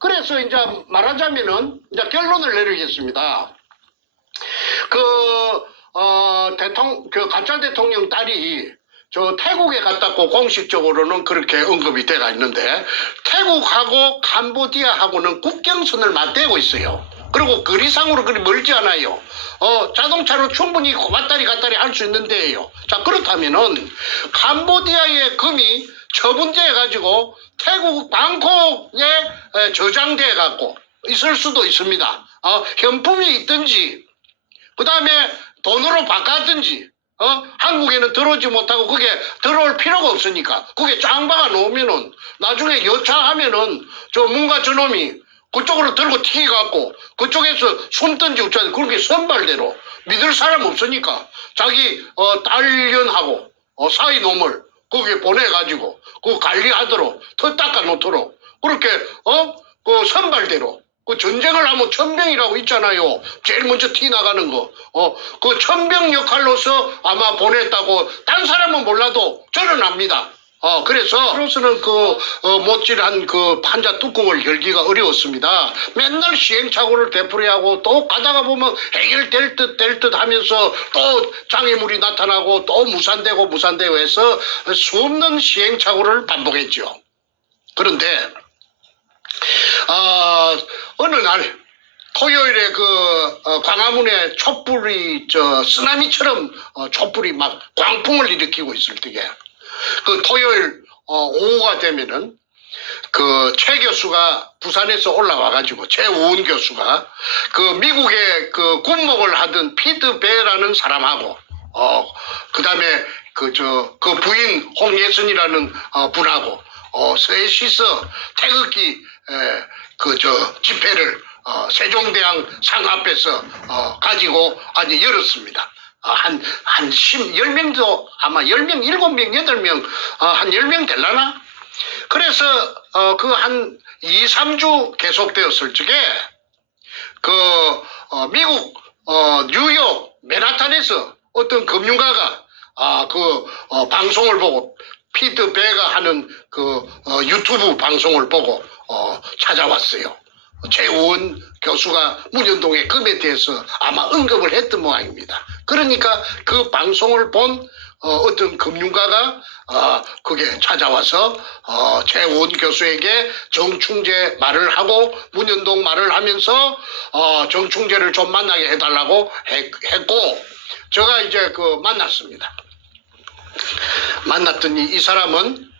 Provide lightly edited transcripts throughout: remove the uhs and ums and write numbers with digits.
그래서 이제 말하자면은 이제 결론을 내리겠습니다. 그 가짜 대통령 딸이 저 태국에 갔다고 공식적으로는 그렇게 언급이 돼가 있는데, 태국하고 캄보디아하고는 국경선을 맞대고 있어요. 그리고 거리상으로 그리 멀지 않아요. 자동차로 충분히 왔다리 갔다리 할 수 있는데요. 자, 그렇다면은 캄보디아의 금이 처분돼 가지고 태국 방콕에 저장돼 갖고 있을 수도 있습니다. 현품이 있든지 그 다음에 돈으로 바꿨든지, 한국에는 들어오지 못하고 그게 들어올 필요가 없으니까 그게 짱 박아 놓으면은 나중에 여차하면은 저 뭔가 저놈이 그쪽으로 들고 튀겨갖고 그쪽에서 숨든지 어쩌든지 그렇게 선발대로 믿을 사람 없으니까 자기 딸년하고 사이 놈을 거기에 보내가지고 그 관리하도록 터 닦아 놓도록 그렇게 그 선발대로 그 전쟁을 하면 천병이라고 있잖아요. 제일 먼저 티 나가는 거. 그 천병 역할로서 아마 보냈다고 딴 사람은 몰라도 저는 압니다. 그래서는 못질한 그 판자 뚜껑을 열기가 어려웠습니다. 맨날 시행착오를 되풀이하고 또 가다가 보면 해결될 듯 하면서 또 장애물이 나타나고 또 무산되고 해서 수없는 시행착오를 반복했죠. 그런데 어느 날 토요일에 광화문에 촛불이 쓰나미처럼 촛불이 막 광풍을 일으키고 있을 때에 그 토요일 오후가 되면은 그 최 교수가 부산에서 올라와가지고 최우은 교수가 그 미국의 그 군목을 하던 피트 베라는 사람하고 그 다음에 그 부인 홍예선이라는 분하고 셋이서 태극기 집회를 세종대왕 상 앞에서 가지고 열었습니다. 한 10명도 아마 10명, 7명, 8명, 한 10명 될라나? 그래서 한 2, 3주 계속되었을 적에 미국 뉴욕 맨하탄에서 어떤 금융가가 방송을 보고 피트 베가 하는 유튜브 방송을 보고 찾아왔어요. 최우원 교수가 문현동의 금에 대해서 아마 언급을 했던 모양입니다. 그러니까 그 방송을 본 어떤 금융가가 그게 찾아와서 최우원 교수에게 정충재 말을 하고 문현동 말을 하면서 정충재를 좀 만나게 해달라고 했고, 제가 이제 만났습니다. 만났더니 이 사람은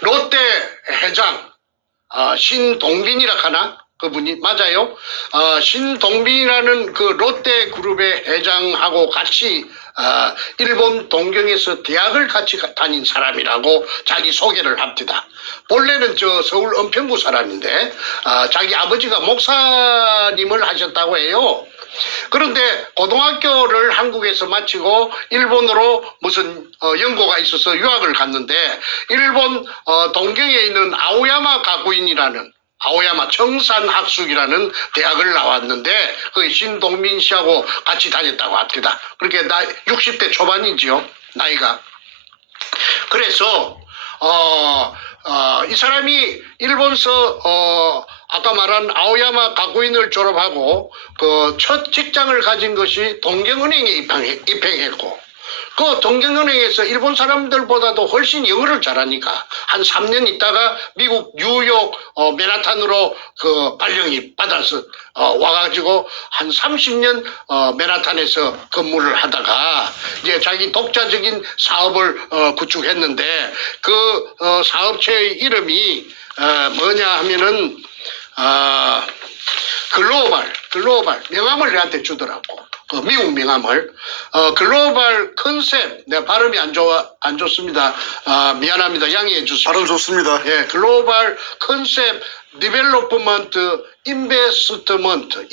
롯데 회장 신동빈이라 하나? 그분이 맞아요. 신동빈이라는 그 롯데 그룹의 회장하고 같이 일본 동경에서 대학을 같이 다닌 사람이라고 자기 소개를 합니다. 본래는 서울 은평구 사람인데 자기 아버지가 목사님을 하셨다고 해요. 그런데 고등학교를 한국에서 마치고 일본으로 무슨 연고가 있어서 유학을 갔는데 일본 동경에 있는 아오야마 가구인이라는 아오야마 청산학숙이라는 대학을 나왔는데 그 신동민 씨하고 같이 다녔다고 합니다. 그렇게 60대 초반이지요, 나이가. 그래서 이 사람이 일본서 아까 말한 아오야마 가구인을 졸업하고 그 첫 직장을 가진 것이 동경은행에 입행했고, 그 동경은행에서 일본 사람들보다도 훨씬 영어를 잘하니까 한 3년 있다가 미국 뉴욕 맨하탄으로 발령이 받아서 와가지고 한 30년 맨하탄에서 근무를 하다가 이제 자기 독자적인 사업을 구축했는데 그 사업체의 이름이 뭐냐 하면은 글로벌 명함을 내한테 주더라고. 미국 명함을. 글로벌 컨셉, 내 발음이 안 좋습니다. 미안합니다. 양해해 주세요. 발음 좋습니다. 예, 글로벌 컨셉 디벨로프먼트 인베스트먼트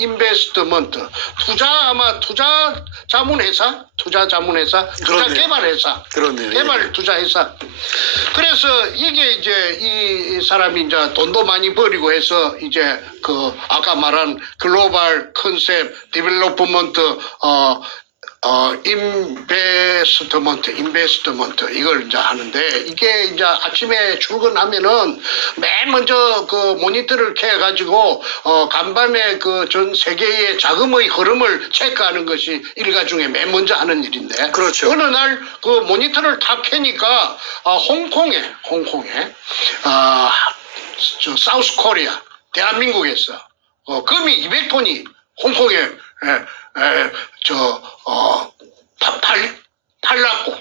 투자 자문회사 투자 개발회사 그렇네요. 개발 투자회사. 그래서 이게 이제 이 사람이 이제 돈도 많이 버리고 해서 이제 아까 말한 글로벌 컨셉 디벨로프먼트 인베스트먼트 이걸 이제 하는데 이게 이제 아침에 출근하면은 맨 먼저 그 모니터를 켜가지고 간밤에 그 전 세계의 자금의 흐름을 체크하는 것이 일가 중에 맨 먼저 하는 일인데. 그렇죠. 어느 날 그 모니터를 다 켜니까 홍콩에 저 사우스 코리아 대한민국에서 금이 200톤이 홍콩에 팔랐고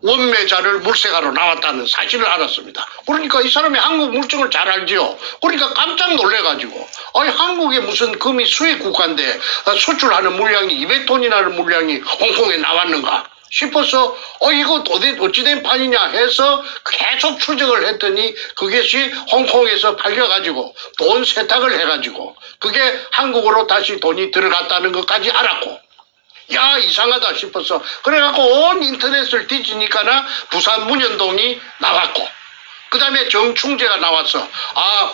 원매자를 물색하러 나왔다는 사실을 알았습니다. 그러니까 이 사람이 한국 물정을 잘 알지요. 그러니까 깜짝 놀래가지고 아니 한국에 무슨 금이 수입 국가인데 수출하는 물량이 200톤이라는 물량이 홍콩에 나왔는가 싶어서 이거 어찌된 판이냐 해서 계속 추적을 했더니 그것이 홍콩에서 팔려가지고 돈 세탁을 해가지고 그게 한국으로 다시 돈이 들어갔다는 것까지 알았고 야 이상하다 싶어서 그래갖고 온 인터넷을 뒤지니까나 부산 문현동이 나왔고 그 다음에 정충재가 나와서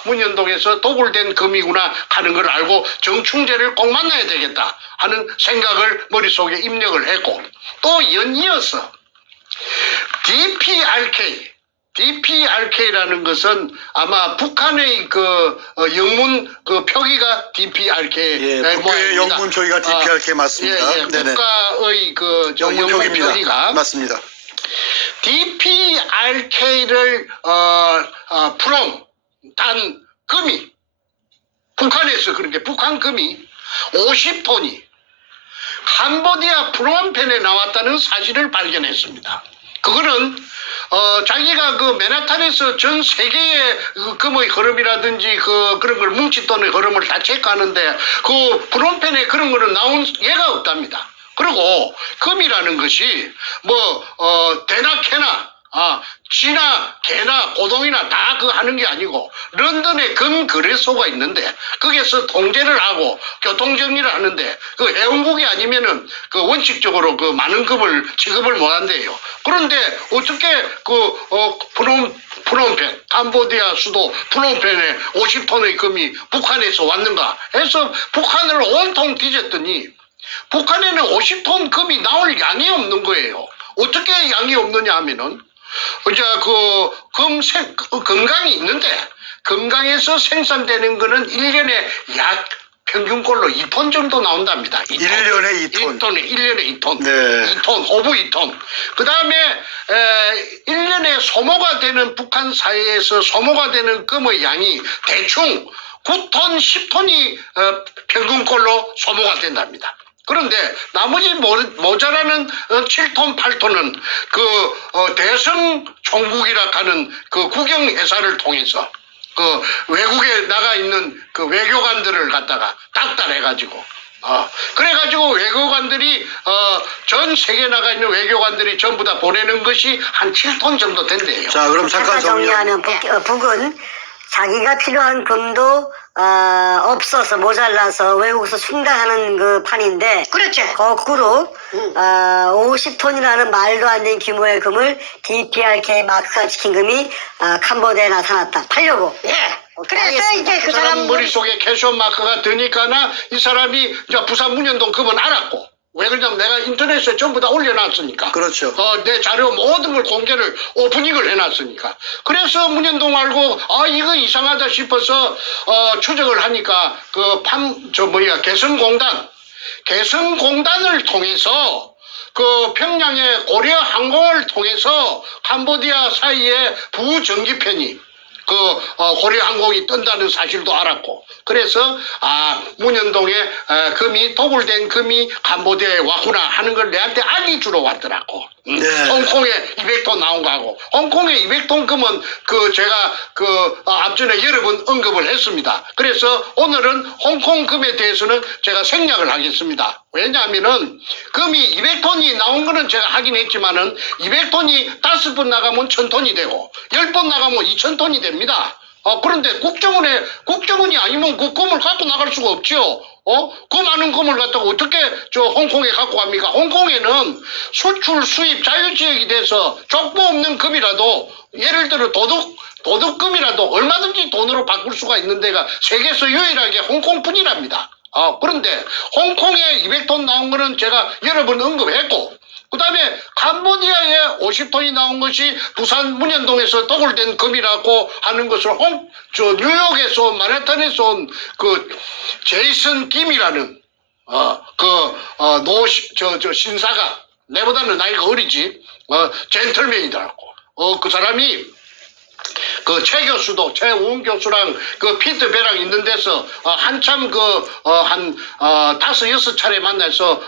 문현동에서 도굴된 금이구나 하는 걸 알고 정충재를 꼭 만나야 되겠다 하는 생각을 머릿속에 입력을 했고 또 연이어서 DPRK라는 것은 아마 북한의 그 영문 그 표기가 DPRK 국가의 영문 표기가 DPRK 맞습니다. 예, 국가의 그 영문 표기가 맞습니다. DPRK를 단 금이 북한에서 그렇게 북한 금이 50톤이 캄보디아 프놈펜에 나왔다는 사실을 발견했습니다. 그거는 자기가 그 맨하탄에서 전 세계의 그 금의 흐름이라든지 그런 걸 뭉칫돈의 흐름을 다 체크하는데 그 프놈펜에 그런 거는 나온 예가 없답니다. 그리고 금이라는 것이 대나 캐나 쥐나 개나 고동이나 다 그 하는 게 아니고 런던에 금 거래소가 있는데 거기에서 통제를 하고 교통정리를 하는데 그 회원국이 아니면은 그 원칙적으로 그 많은 금을 지급을 못 한대요. 그런데 어떻게 프놈펜 캄보디아 수도 프놈펜에 50톤의 금이 북한에서 왔는가 해서 북한을 온통 뒤졌더니 북한에는 50톤 금이 나올 양이 없는 거예요. 어떻게 양이 없느냐 하면은 이제 금강이 있는데 금강에서 생산되는 거는 1년에 약 평균꼴로 2톤 정도 나온답니다. 1년에 2톤. 1년에 2톤. 네. 2톤, 호부 2톤. 그 다음에 1년에 소모가 되는 북한 사회에서 소모가 되는 금의 양이 대충 9톤, 10톤이 평균꼴로 소모가 된답니다. 그런데 나머지 모자라는 7톤, 8톤은 대성 총국이라 하는 그 국영회사를 통해서 외국에 나가 있는 그 외교관들을 갖다가 닥달해가지고 그래가지고 외교관들이 전 세계에 나가 있는 외교관들이 전부 다 보내는 것이 한 7톤 정도 된대요. 자, 그럼 잠깐 정리하면 북은 자기가 필요한 금도 없어서 모자라서 외국에서 충당하는 그 판인데 그렇죠. 거꾸로 50톤이라는 말도 안 되는 규모의 금을 DPRK 마크가 찍힌 금이 캄보디아에 나타났다. 팔려고. 예. 그래서 이제 그 사람 머릿속에 캐쇼 마크가 드니까나 이 사람이 이제 부산 문현동 금은 알았고 왜 그러냐면 내가 인터넷에 전부 다 올려놨으니까. 그렇죠. 내 자료 모든 걸 공개를 오프닝을 해놨으니까. 그래서 문현동 알고 이거 이상하다 싶어서 추적을 하니까 개성공단을 통해서 평양의 고려 항공을 통해서 캄보디아 사이에 부정기편이 고려 항공이 뜬다는 사실도 알았고 그래서 문현동에 금이 도굴된 금이 캄보디아에 왔구나 하는 걸 내한테 알리 주러 왔더라고. 네. 홍콩에 200톤 나온 거하고 홍콩에 200톤 금은 제가 앞전에 여러 번 언급을 했습니다. 그래서 오늘은 홍콩 금에 대해서는 제가 생략을 하겠습니다. 왜냐하면은 금이 200톤이 나온 거는 제가 하긴 했지만은 200톤이 5번 나가면 1000톤이 되고 10번 나가면 2000톤이 됩니다. 그런데 국정원이 아니면 그 금을 갖고 나갈 수가 없죠. 그 많은 금을 갖다가 어떻게 홍콩에 갖고 갑니까? 홍콩에는 수출 수입 자유지역이 돼서 족보 없는 금이라도 예를 들어 도둑금이라도 얼마든지 돈으로 바꿀 수가 있는 데가 세계에서 유일하게 홍콩뿐이랍니다. 그런데 홍콩에 200톤 나온 거는 제가 여러 번 언급했고, 그 다음에 캄보디아에 50톤이 나온 것이 부산 문현동에서 도굴된 금이라고 하는 것을 뉴욕에서 온, 마네탄에서 온 그 제이슨 김이라는 신사가, 내보다는 나이가 어리지, 젠틀맨이더라고. 그 사람이 그 최 교수도, 최우은 교수랑 그 피트 배랑 있는 데서 한참 한 5-6차례 만나서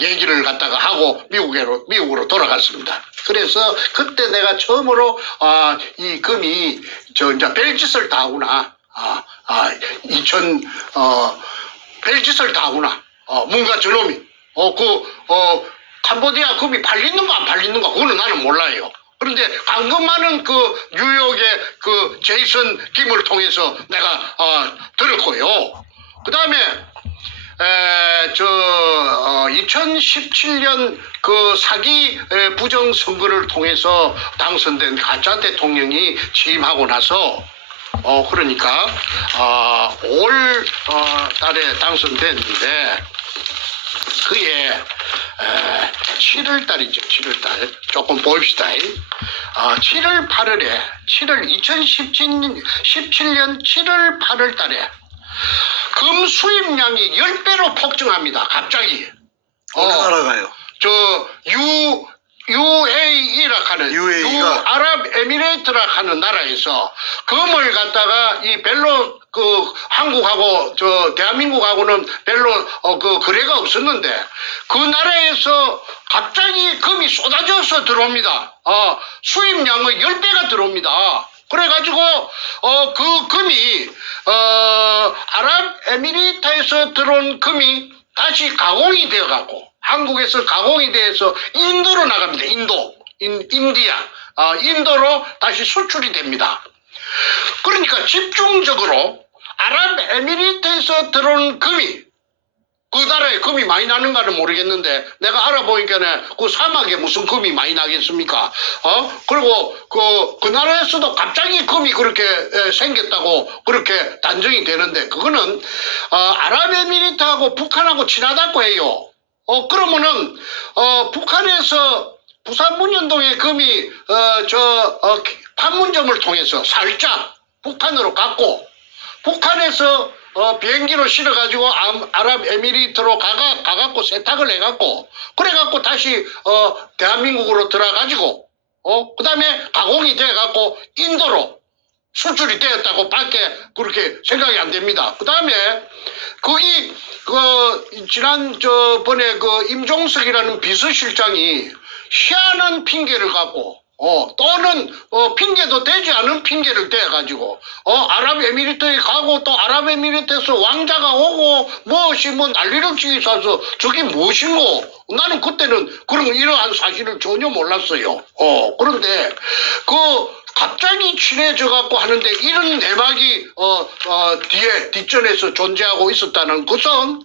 얘기를 갖다가 하고 미국으로 돌아갔습니다. 그래서 그때 내가 처음으로 이 금이 이제 별짓을 다 하구나. 별짓을 다 하구나. 뭔가 저놈이 캄보디아 금이 팔리는가 안 팔리는가 그거는 나는 몰라요. 그런데 방금 많은 그 뉴욕의 그 제이슨 김을 통해서 내가 들었고요. 그 다음에 2017년 그 사기 부정 선거를 통해서 당선된 가짜 대통령이 취임하고 나서 그러니까 올 달에 당선됐는데 그게 7월 달이죠. 7월 달. 조금 봅시다. 7월 8월에 2017년 7월 8월 달에 금 수입량이 10배로 폭증합니다. 갑자기. 어느 나라가요? UAE라 하는 유아랍에미레이트라 하는 나라에서 금을 갖다가 이 별로 한국하고 대한민국하고는 별로 거래가 없었는데 그 나라에서 갑자기 금이 쏟아져서 들어옵니다. 수입량의 10배가 들어옵니다. 그래가지고 그 금이 아랍에미리트에서 들어온 금이 다시 가공이 되어갖고 한국에서 가공이 돼서 인도로 나갑니다. 인도로 다시 수출이 됩니다. 그러니까 집중적으로 아랍에미리트에서 들어온 금이, 그 나라에 금이 많이 나는가는 모르겠는데 내가 알아보니까 그 사막에 무슨 금이 많이 나겠습니까? 그리고 그 나라에서도 갑자기 금이 그렇게 생겼다고 그렇게 단정이 되는데 그거는 아랍에미리트하고 북한하고 친하다고 해요. 그러면은 북한에서 부산 문현동의 금이 판문점을 통해서 살짝 북한으로 갔고 북한에서 비행기로 실어가지고 아랍에미리트로 가갖고 세탁을 해갖고 그래갖고 다시 대한민국으로 들어가지고 그 다음에 가공이 돼갖고 인도로 수출이 되었다고 밖에 그렇게 생각이 안 됩니다. 그 다음에 지난번에 임종석이라는 비서실장이 희한한 핑계를 갖고 또는 핑계도 되지 않은 핑계를 대가지고 아랍에미리트에 가고 또 아랍에미리트에서 왕자가 오고 무엇이 난리를 치기서 저게 무엇인고 나는 그때는 이러한 사실을 전혀 몰랐어요. 그런데 갑자기 친해져 갖고 하는데 이런 내막이 뒷전에서 존재하고 있었다는 것은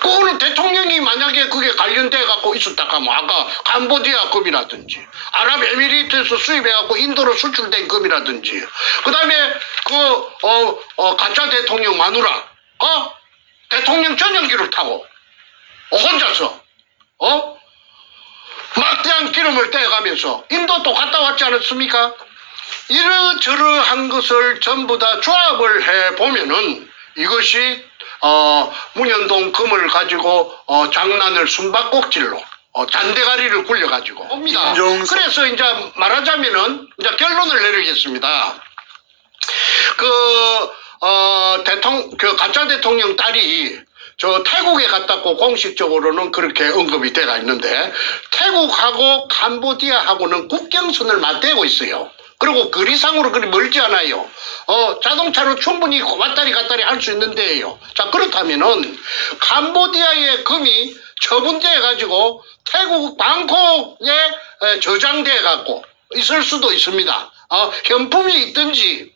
그거는 대통령이 만약에 그게 관련돼 갖고 있었다 하면 아까 캄보디아 금이라든지 아랍에미리트에서 수입해 갖고 인도로 수출된 금이라든지 그다음에 가짜 대통령 마누라 대통령 전용기를 타고 혼자서 막대한 기름을 떼어가면서 인도도 갔다 왔지 않았습니까? 이러저러한 것을 전부 다 조합을 해보면은 이것이 문현동 금을 가지고 장난을 숨바꼭질로 잔대가리를 굴려가지고 옵니다. 그래서 이제 말하자면은 이제 결론을 내리겠습니다. 가짜 대통령 딸이 태국에 갔다고 공식적으로는 그렇게 언급이 돼가 있는데 태국하고 캄보디아하고는 국경선을 맞대고 있어요. 그리고 거리상으로 그리 멀지 않아요. 자동차로 충분히 왔다리 갔다리 할 수 있는 데예요. 자, 그렇다면은 캄보디아의 금이 처분돼 가지고 태국 방콕에 저장돼 갖고 있을 수도 있습니다. 현품이 있든지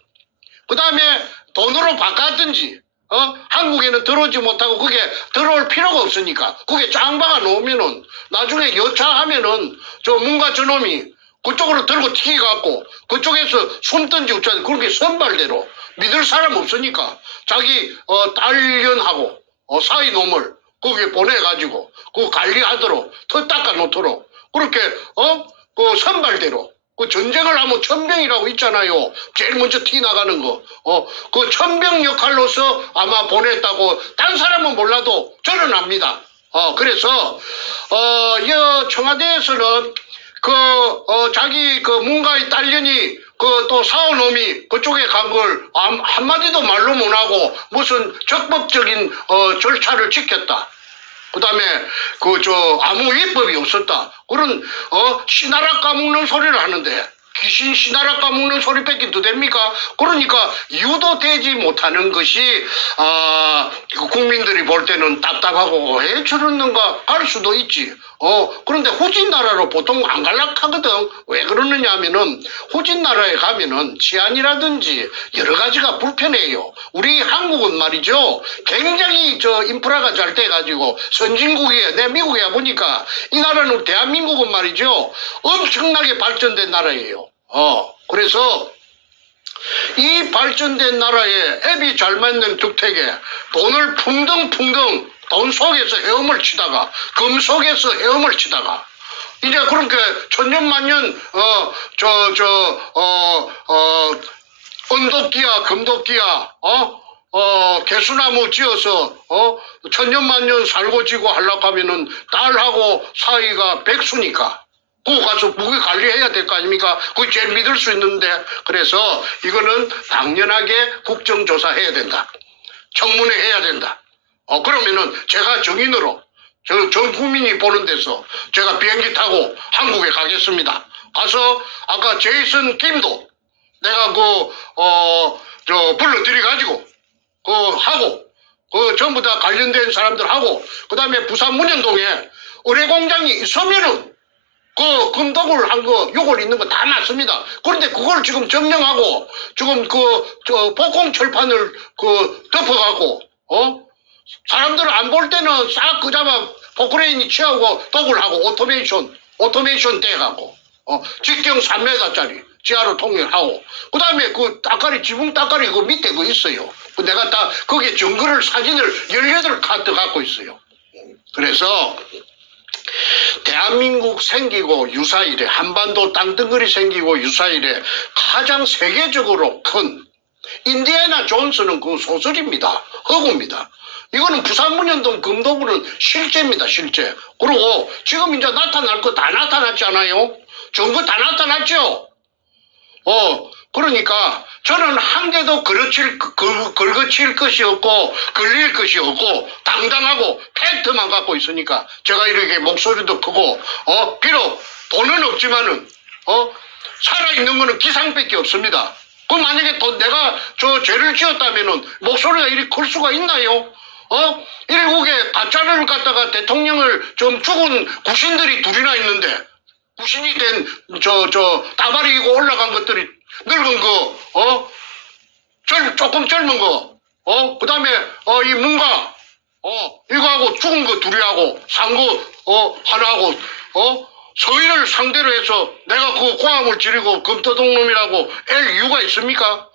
그 다음에 돈으로 바꿨든지 한국에는 들어오지 못하고 그게 들어올 필요가 없으니까 그게 짱 박아 놓으면은 나중에 여차하면은 뭔가 저놈이 그쪽으로 들고 튀겨갖고 그쪽에서 숨든지 어쩌든지 그렇게 선발대로 믿을 사람 없으니까 자기 딸년하고 사이 놈을 거기에 보내가지고 그 관리하도록 터 닦아놓도록 그렇게 그 선발대로 그 전쟁을 하면 천병이라고 있잖아요. 제일 먼저 티 나가는 거. 그 천병 역할로서 아마 보냈다고 딴 사람은 몰라도 저는 압니다. 그래서 이 청와대에서는 자기 문가의 딸년이 또 사오놈이 그쪽에 간 걸 한마디도 말로 못하고 무슨 적법적인 절차를 지켰다. 그 다음에 아무 위법이 없었다. 그런 씨나라 까먹는 소리를 하는데 귀신 씨나라 까먹는 소리밖에 더 됩니까? 그러니까 유도되지 못하는 것이 국민들이 볼 때는 답답하고 왜 저러는가 할 수도 있지. 그런데 후진 나라로 보통 안 갈락하거든. 왜 그러느냐 하면은 후진 나라에 가면은 치안이라든지 여러 가지가 불편해요. 우리 한국은 말이죠. 굉장히 인프라가 잘 돼가지고 선진국이에요. 내 미국에 보니까 이 나라는 대한민국은 말이죠. 엄청나게 발전된 나라예요. 그래서 이 발전된 나라에 앱이 잘 맞는 주택에 돈을 풍덩풍덩 돈 속에서 헤엄을 치다가 금 속에서 헤엄을 치다가 이제 그렇게 천년만년 은도끼야 금도끼야 개수나무 지어서 천년만년 살고 지고 하려고 하면은 딸하고 사이가 백수니까 그거 가서 무기 관리해야 될 거 아닙니까? 그거 제일 믿을 수 있는데 그래서 이거는 당연하게 국정조사해야 된다. 청문회 해야 된다. 그러면은 제가 정인으로 전 국민이 보는 데서 제가 비행기 타고 한국에 가겠습니다. 가서 아까 제이슨 김도 내가 불러들여가지고 하고 전부 다 관련된 사람들 하고 그 다음에 부산 문현동에 의뢰공장이 있으면은 금독을 한 거, 요걸 있는 거 다 맞습니다. 그런데 그걸 지금 점령하고, 지금 복공 철판을 덮어가고, 사람들 안 볼 때는 싹 그자마 포크레인이 취하고 독을 하고 오토메이션 떼가고, 직경 3m짜리 지하로 통일하고, 그 다음에 지붕 따까리 그 밑에 있어요. 내가 다 거기에 증거를 사진을 18카드 갖고 있어요. 그래서, 대한민국 생기고 유사일에 한반도 땅덩어리 생기고 유사일에 가장 세계적으로 큰 인디애나 존스는 그 소설입니다. 허구입니다. 이거는 부산 문현동 금도구는 실제입니다. 실제. 그리고 지금 이제 나타날 거 다 나타났잖아요. 전부 다 나타났죠. 그러니까 저는 한 개도 걸거칠 것이 없고 걸릴 것이 없고 당당하고 팩트만 갖고 있으니까 제가 이렇게 목소리도 크고 비록 돈은 없지만은 살아있는 거는 기상밖에 없습니다. 그럼 만약에 내가 죄를 지었다면은 목소리가 이리 클 수가 있나요? 일국에 가짜를 갖다가 대통령을 좀 죽은 구신들이 둘이나 있는데 구신이 된 따발이고 올라간 것들이 늙은 거, 조금 젊은 거, 그 다음에, 이 문가, 이거하고 죽은 거 둘이 하고, 산 거, 하나하고, 서희를 상대로 해서 내가 그 고함을 지르고 금토동놈이라고 앨 이유가 있습니까?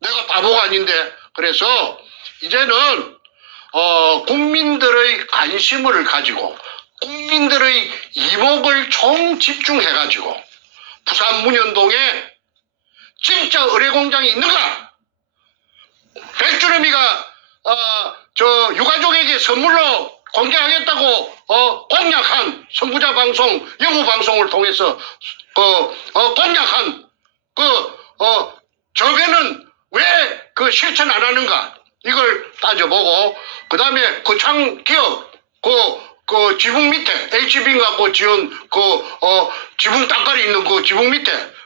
내가 바보가 아닌데. 그래서, 이제는, 국민들의 관심을 가지고, 국민들의 이목을 총 집중해가지고, 부산 문현동에 진짜 의뢰공장이 있는가? 백주름이가 유가족에게 선물로 공개하겠다고 공약한 선구자 방송, 영우 방송을 통해서 공약한 저배는 왜 실천 안 하는가? 이걸 따져보고 그 다음에 창기업 지붕 밑에 HB 갖고 지은 지붕 땅깔이 있는 그 지붕 밑에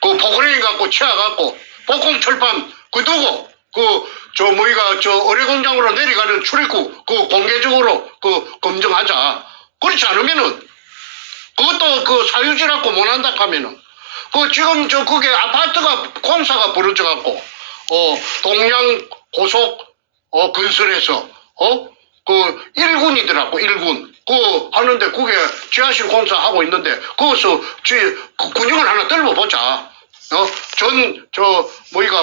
포크레인 갖고 치아갖고 복공 철판 두고 의뢰공장으로 내려가는 출입구 공개적으로 검증하자. 그렇지 않으면은 그것도 사유지라고 못한다 하면은 지금 그게 아파트가 공사가 벌어져갖고 동양 고속 건설에서 1군이더라고 1군 하는데 그게 지하실 공사하고 있는데 거기서 근육을 하나 떨궈보자.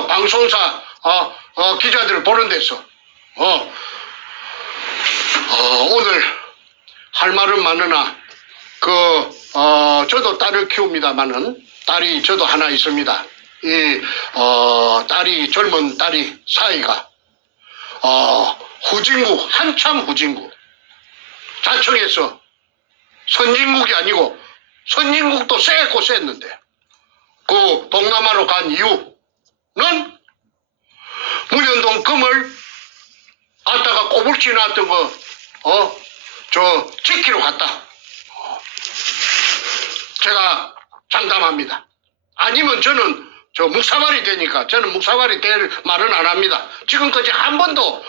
방송사 기자들 보는 데서 오늘 할 말은 많으나 저도 딸을 키웁니다마는 딸이 저도 하나 있습니다. 이 딸이 젊은 딸이 사이가 후진국 한참 후진국 자청해서 선진국이 아니고 선진국도 쎄고 쎘는데 그 동남아로 간 이유는 문현동 금을 갖다가 꼬불지 놨던 거 지키러 갔다. 제가 장담합니다. 아니면 저는 묵사발이 되니까 저는 묵사발이 될 말은 안 합니다. 지금까지 한 번도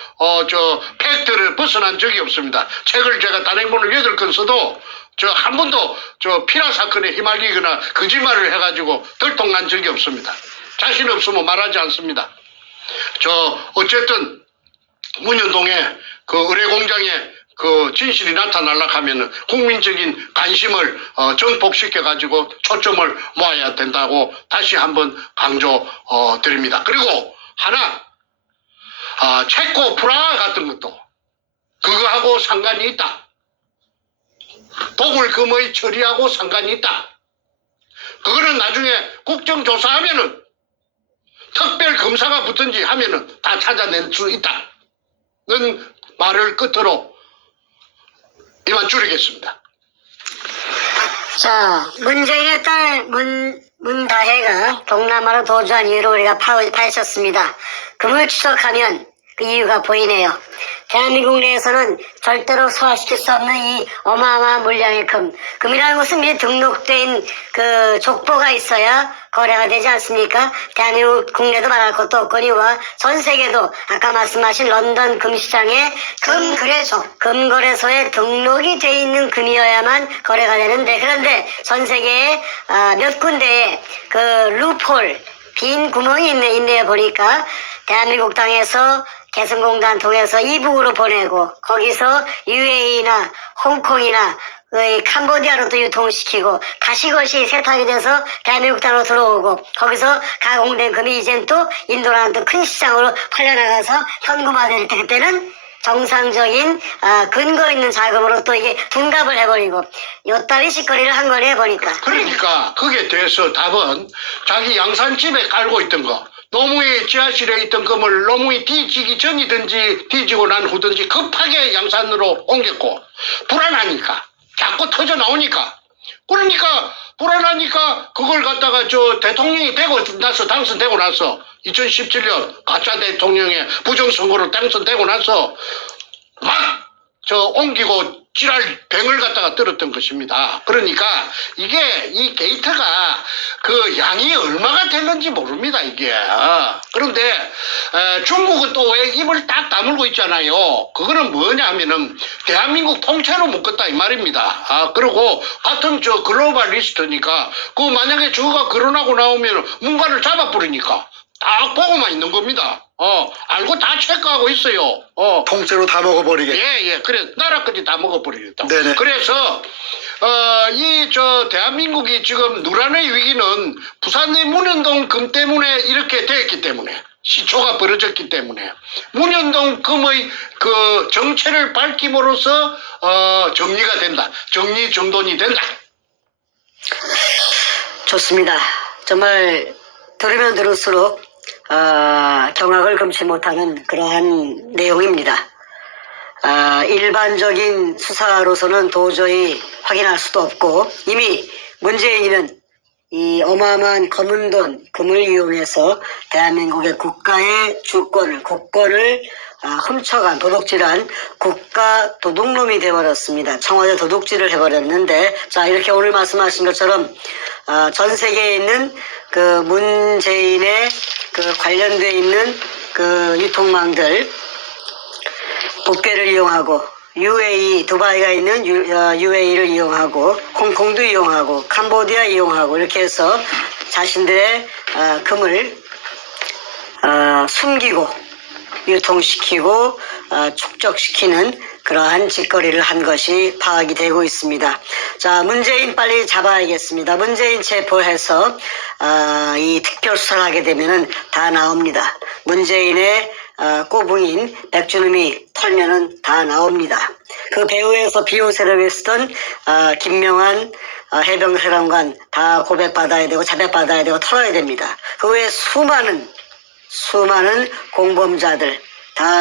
팩트를 벗어난 적이 없습니다. 책을 제가 단행본을 8권 써도 한 번도 피라 사건에 휘말리거나 거짓말을 해가지고 들통난 적이 없습니다. 자신 없으면 말하지 않습니다. 어쨌든 문현동에 그 의뢰 공장에 그 진실이 나타나려고 하면은 국민적인 관심을 정복시켜 가지고 초점을 모아야 된다고 다시 한번 강조 드립니다. 그리고 하나 체코 프라하 같은 것도 그거하고 상관이 있다. 도굴금의 처리하고 상관이 있다. 그거는 나중에 국정조사하면은 특별 검사가 붙든지 하면은 다 찾아낼 수 있다는 말을 끝으로 이만 줄이겠습니다. 자, 문재인의 딸 문다혜가 동남아로 도주한 이유를 우리가 파헤쳤습니다. 금을 추적하면 그 이유가 보이네요. 대한민국 내에서는 절대로 소화시킬 수 없는 이 어마어마한 물량의 금이라는 것은 미리 등록된 그 족보가 있어야 거래가 되지 않습니까? 대한민국 국내도 말할 것도 없거니와 전 세계도 아까 말씀하신 런던 금시장의 금거래소에 등록이 돼 있는 금이어야만 거래가 되는데, 그런데 전 세계에 몇 군데에 그 루폴 빈 구멍이 있네요. 보니까 대한민국 땅에서 개성공단 통해서 이북으로 보내고 거기서 UAE나 홍콩이나 캄보디아로 또 유통시키고 다시 그것이 세탁이 돼서 대한민국 땅으로 들어오고 거기서 가공된 금이 이젠 또 인도라는 또 큰 시장으로 팔려나가서 현금화될 때 그때는 정상적인 근거 있는 자금으로 또 이게 둔갑을 해버리고 요따리 짓거리를 한 거네 보니까. 그러니까 그게 돼서 답은 자기 양산집에 깔고 있던 거 노무의 지하실에 있던 금을 노무이 뒤지기 전이든지 뒤지고 난 후든지 급하게 양산으로 옮겼고 불안하니까 자꾸 터져 나오니까 그러니까 불안하니까 그걸 갖다가 대통령이 되고 나서 당선되고 나서 2017년 가짜 대통령의 부정선거로 당선되고 나서 막 옮기고 지랄 뱅을 갖다가 들었던 것입니다. 그러니까 이게 이 게이트가 그 양이 얼마가 됐는지 모릅니다 이게. 그런데 중국은 또 왜 입을 딱 다물고 있잖아요. 그거는 뭐냐 하면은 대한민국 통째로 묶었다 이 말입니다. 그리고 같은 글로벌 리스트니까 그 만약에 저거가 거론하고 나오면 뭔가를 잡아버리니까 딱 보고만 있는 겁니다. 알고 다 체크하고 있어요. 통째로 다 먹어버리게. 예. 그래, 나라까지 다 먹어버리겠다. 네네. 그래서, 대한민국이 지금 누란의 위기는 부산의 문현동 금 때문에 이렇게 됐기 때문에, 시초가 벌어졌기 때문에, 문현동 금의 그 정체를 밝힘으로써, 정리가 된다. 정리정돈이 된다. 좋습니다. 정말 들으면 들을수록 경악을 금치 못하는 그러한 내용입니다. 일반적인 수사로서는 도저히 확인할 수도 없고 이미 문재인은 이 어마어마한 검은 돈, 금을 이용해서 대한민국의 국가의 주권을, 국권을 훔쳐간, 도둑질한 국가 도둑놈이 되어버렸습니다. 청와대 도둑질을 해버렸는데, 자, 이렇게 오늘 말씀하신 것처럼, 전 세계에 있는 그 문재인의 그 관련되어 있는 그 유통망들, 북배를 이용하고, UAE, 두바이가 있는 UAE를 이용하고, 홍콩도 이용하고, 캄보디아 이용하고, 이렇게 해서 자신들의 금을 숨기고, 유통시키고, 축적시키는 그러한 짓거리를 한 것이 파악이 되고 있습니다. 자, 문재인 빨리 잡아야겠습니다. 문재인 체포해서 이 특별 수사를 하게 되면은 다 나옵니다. 문재인의 꼬붕인 백주놈이 털면은 다 나옵니다. 그 배후에서 비호세를 했던 김명한 해병사령관 다 고백받아야 되고 자백받아야 되고 털어야 됩니다. 그 외에 수많은 공범자들 다